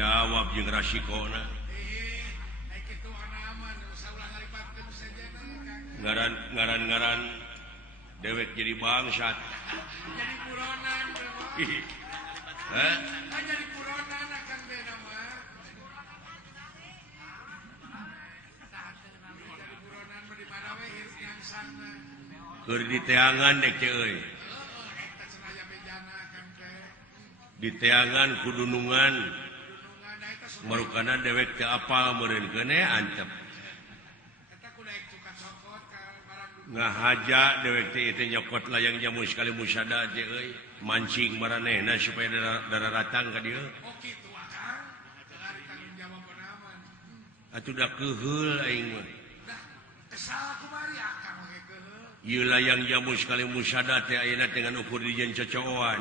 jawab jeung rasikona ngaran dewek jadi bangsat jadi buronan hah? Jadi buronan akan beda mah jadi buronan mah di mana we hirup yang sana keur di teangan dek ceuy eta cenah bejana kan teh di teangan kudunungan dunungan eta marukana dewek teu apal meureun keun antep eta kudu ek cuka cokot ka barang ngahaja dewek teh nyokot layang jamu sekali musada aja euy mancing maranehna supaya darah datang ka dieu oh kitu akang ari tanggung jawab naman atuh da keheul aing mah dah kesal kumari akang we keheul ieu layang jamu sekali musada teh ayeuna dengan ukur dijeun cocoan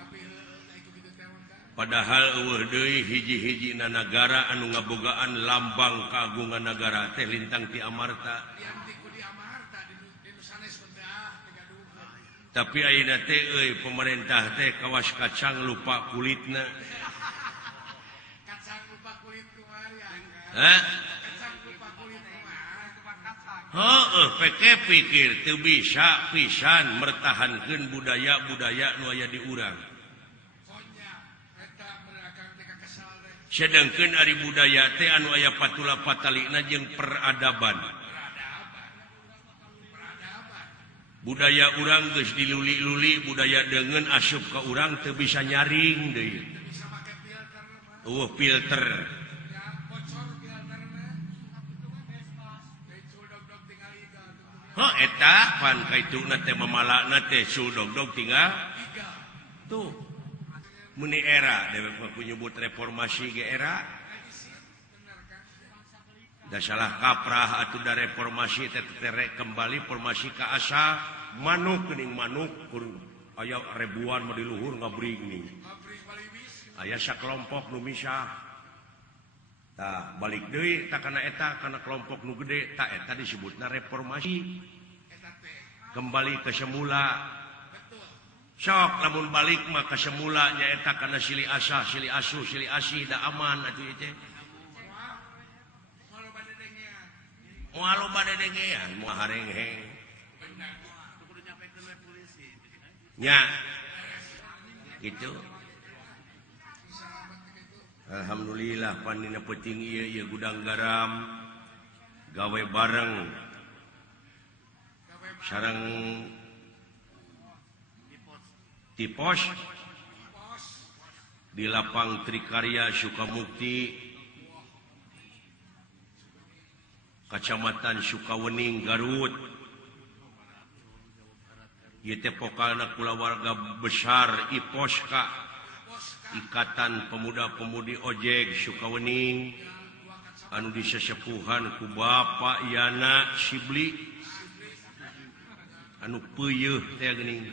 tapi itu kitu teh kan padahal eueuh deui hiji-hijina nagara anu ngabogaan lambang kagungan nagara teh lintang ti Amarta diam di ku di Amarta di nusanes pendah tegaduh tapi ayeuna teh euy pemerintah teh kawas kacang lupa kulitna kacang lupa kulit kumari akang hah kacang lupa kulit kumari heueuh peke pikir teu bisa pisan mertahankeun budaya-budaya nu aya di urang konya eta berakang teh kesal teh sedengkeun ari budaya teh anu aya patula patalina jeung peradaban budaya urang geus diluli-luli budaya deungeun asup ka urang teu bisa nyaring deui bisa make filter mah filter ya bocor filterna teh dog tinggal iga eta pan kaituna teh mamalana teh dog tinggal iga tuh muni era dewek mah nyebut reformasi ge era bener kan da salah kaprah atuh da reformasi teh terek kembali formasi ka asal manuk geuning manuk aya ribuan mah di luhur ngabring nih ngabring balibis aya sakelompok nu misah tah balik deui tah kana eta kana kelompok nu gede tah eta disebutna reformasi eta teh kembali ke semula betul sok lamun balik mah ke semula nyaeta kana silih asa silih asu silih asih da aman atuh ieu teh malu bade dengean moal loba dedengean moal harengheng kudu nyampekeun we polisi nya gitu alhamdulillah panina peuting ieu gudang garam gawe bareng sareng tipos di lapang Trikarya Sukamukti Kecamatan Sukawening Garut ieu teh pokalna kulawarga besar IPOSKA Ikatan Pemuda-Pemudi Ojek Sukawening anu disesepuhan ku Bapak Yana Sibli anu peuyeuh teh geuning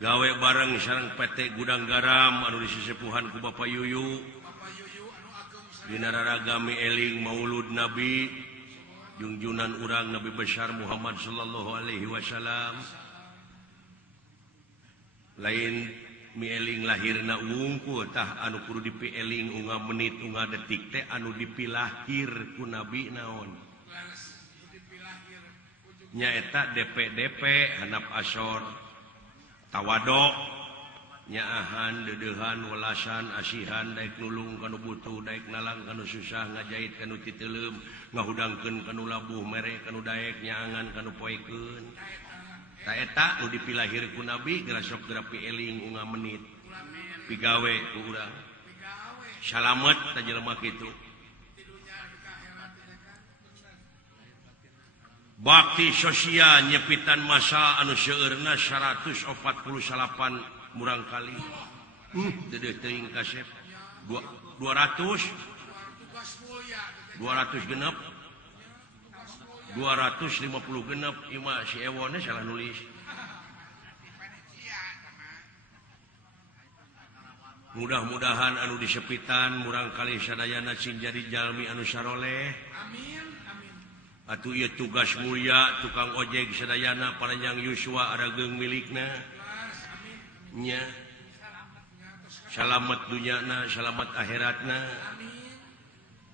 gawe bareng sareng PT Gudang Garam anu disesepuhan ku Bapak Yuyu Bapak Yuyu anu ageng dina raragami eling Maulud Nabi junjunan urang Nabi besar Muhammad sallallahu alaihi wasallam lain mieling lahirna wungkul tah anu kudu dipieling unga menit unga detik teh anu dipilahir ku Nabi naon laras dipilahir ujung nyaeta DP handap asor tawadok nyaahan dedeuhan welasan asihan daek nulung kanu butuh daek nalang kanu susah ngajait kanu titeuleum ngahudangkeun kanu labuh mere kanu daek nyaangan kanu poekeun ta eta nu dipilahir ku Nabi geura sok geura pieling unga menit pigawe ku urang digawe salamet ta jelema kitu tidunya di akhirat teh kan bakti sosial nyepitan masa anu seueurna 148 murang kali dedeh teuing kasep 200 tugas mulia 200 genep 250 genep ima si ewone salah nulis mudah-mudahan anu disepitan murang kali sadayana cing jadi jalmi anu saroleh amin amin atuh ieu tugas mulia tukang ojek sadayana paranjang Yuswa arageung milikna nya salamet dunyana salamet akhiratna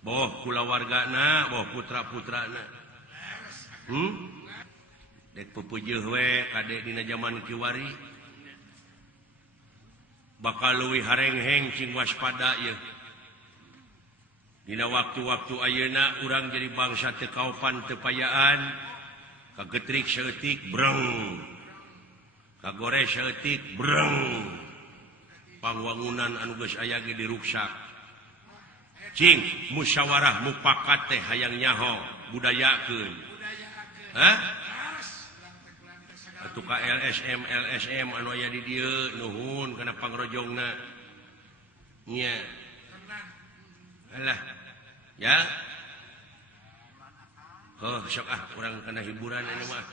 boh kulawargana boh putra-putrana dek pupujeuh we kade dina zaman kiwari bakal leuwih harengheng cing waspada ieu dina waktu-waktu ayeuna urang jadi bangsa teu kaopan teu payaan kagetrik saeutik breng kagore saeutik breng pangwangunan anu geus aya ge diruksak cing musyawarah mufakat teh hayang nyaho budayakeun atuh ka LSM anu aya di dieu nuhun kana pangrojongna nya alah ya sok urang kana hiburan ini mah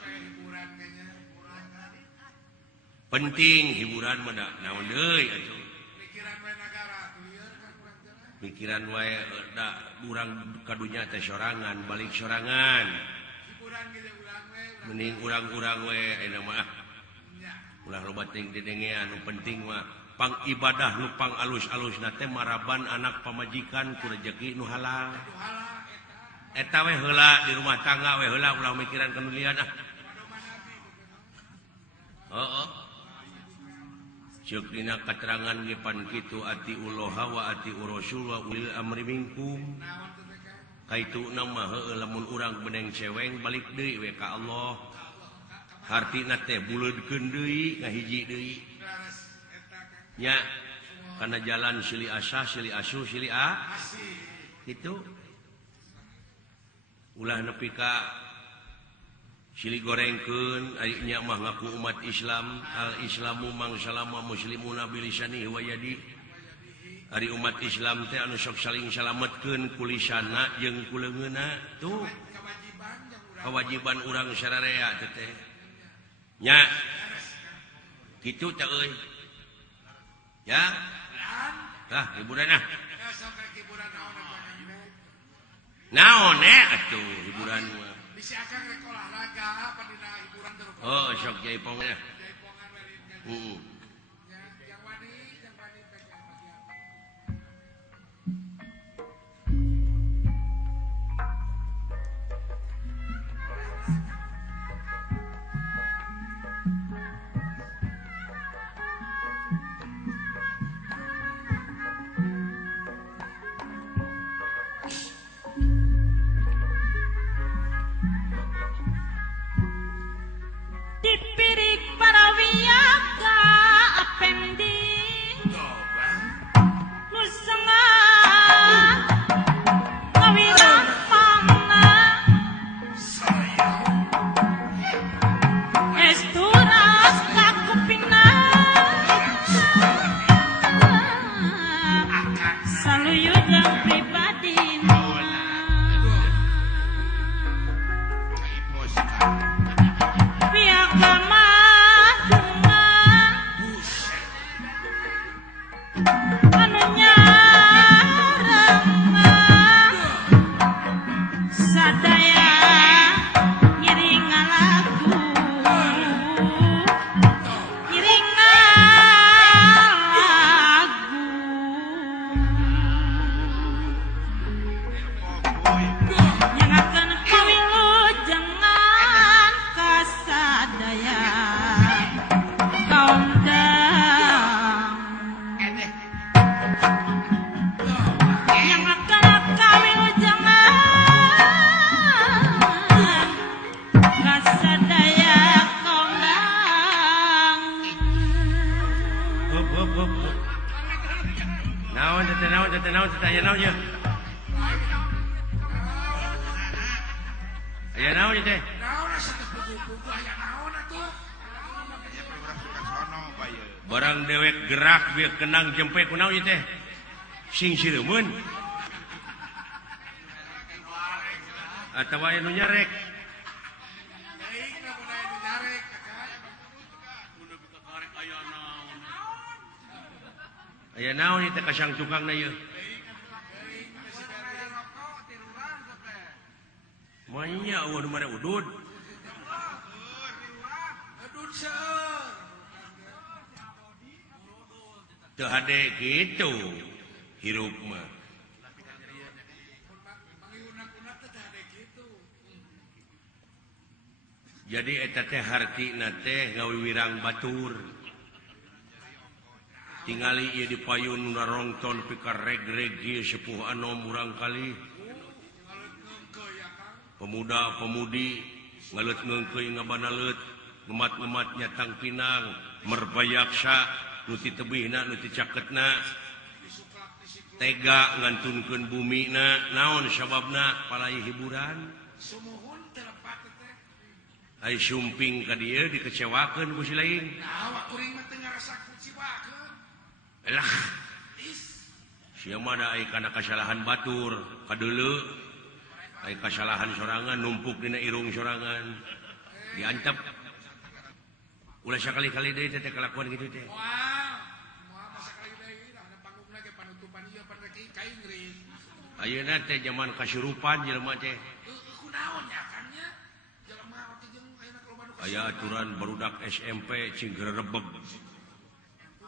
penting hiburan mah naon deui atuh pikiran wae da urang kadunya teh sorangan balik sorangan mending urang-urang we ayeuna mah ulah loba ting dedengean anu penting mah pang ibadah nu pang alus-alusna teh maraban anak pamajikan ku rezeki nu halal eta we heula di rumah tangga we heula ulah mikiran kanulian ceuk dina katerangan ge pan kitu ati uloha wa ati urasul wa ulil amri minkum kaituna mah heueuh lamun urang beneng ceweng balik deui we ka Allah hartina teh buleudkeun deui ngahiji deui nya kana jalan silih asa silih asuh silih kitu ulah nepi ka silih gorengkeun ari nya mah ngaku umat Islam al islamu mangsalama muslimuna bilisanihi wa yadi ari umat Islam teh anu sok saling salametkeun ku lisanna jeung ku leungeunna tuh kewajiban urang sararea teh nya kitu teh euy ya hiburan naon atuh hiburan mah bisa akang rek olahraga apa dina hiburan terus sok jaipongan yang wani pegang bagian Dipirik para wiyaga apending nusanga ngawirang pangna esturas kakupina saluyudang pribadi naon tanya naon ya aya naon teh naon atuh buku aya naon atuh barang dewek gerak bieu kenang jempe kunaon teh sing sileumeun atawa anu nyarek aya naon teh kasang tukangna ieu manya eueuh mare udud teu hade kitu hirup mah. Mangiunak-unak teh ada gitu. Jadi eta teh hartina teh ngawiwirang batur. Tingali ieu dipayun narongton pikareg-reg ieu sepuh anom urang kali. Ngalut ngeungkeu ya Kang. Pemuda-pemudi ngalut ngeungkeuy ngabanalet, ngemat-ngemat nyatang pinang, merbayaksa nu ti tebihna nu ti caketna. Disuklak disikluk. Tega ngantunkeun bumina, naon sababna palai hiburan. Sumuhun terepat teh. Ai sumping ka dieu dikecewakeun ku si lain. Nah, wa kuring mah teu ngarasa kuciwakeun. Elah, Is. sia mah da aya kana kasalahan batur, kadeuleu. Aya kasalahan sorangan numpuk dina irung sorangan. Diantep. Ulah sakali-kali deui teh kelakuan kitu teh. Moal masa kali deui ada panggungna ge panutupan ieu pan rek kaing geuring. Ayeuna teh zaman kasurupan jelema teh. Kunaon ya Kang nya? Jelema oke jeung ayeuna loba nu Aya aturan barudak SMP cing gerebeg.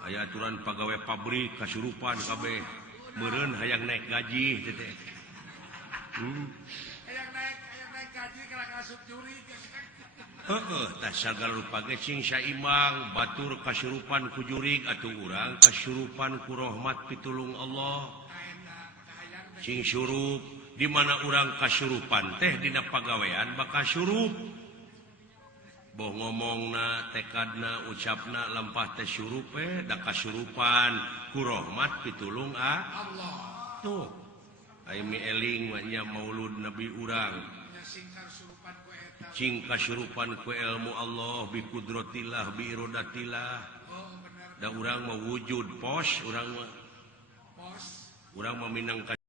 Aya aturan pagawe pabrik kasurupan kabeh. Meureun hayang naik gaji teh teh. hayang naik gaji kana kasub juri. Heeh, tah sagala rupa ge cing saimbang batur kasurupan ku jurig atuh urang kasurupan ku rahmat pitulung Allah. Cing surup di mana urang kasurupan teh dina pagawean bakal surup. Boh ngomongna, tekadna, ucapna lampah teh surup da kasurupan ku rahmat pitulung Allah. Tuh. Ai mi eling nya maulud nabi urang. Nya singkar surupan ku eta. Cing kasurupan ku ilmu Allah bi kudratillah bi iradatillah. Oh bener. Da urang mah wujud pos urang mah Bos. urang mah minang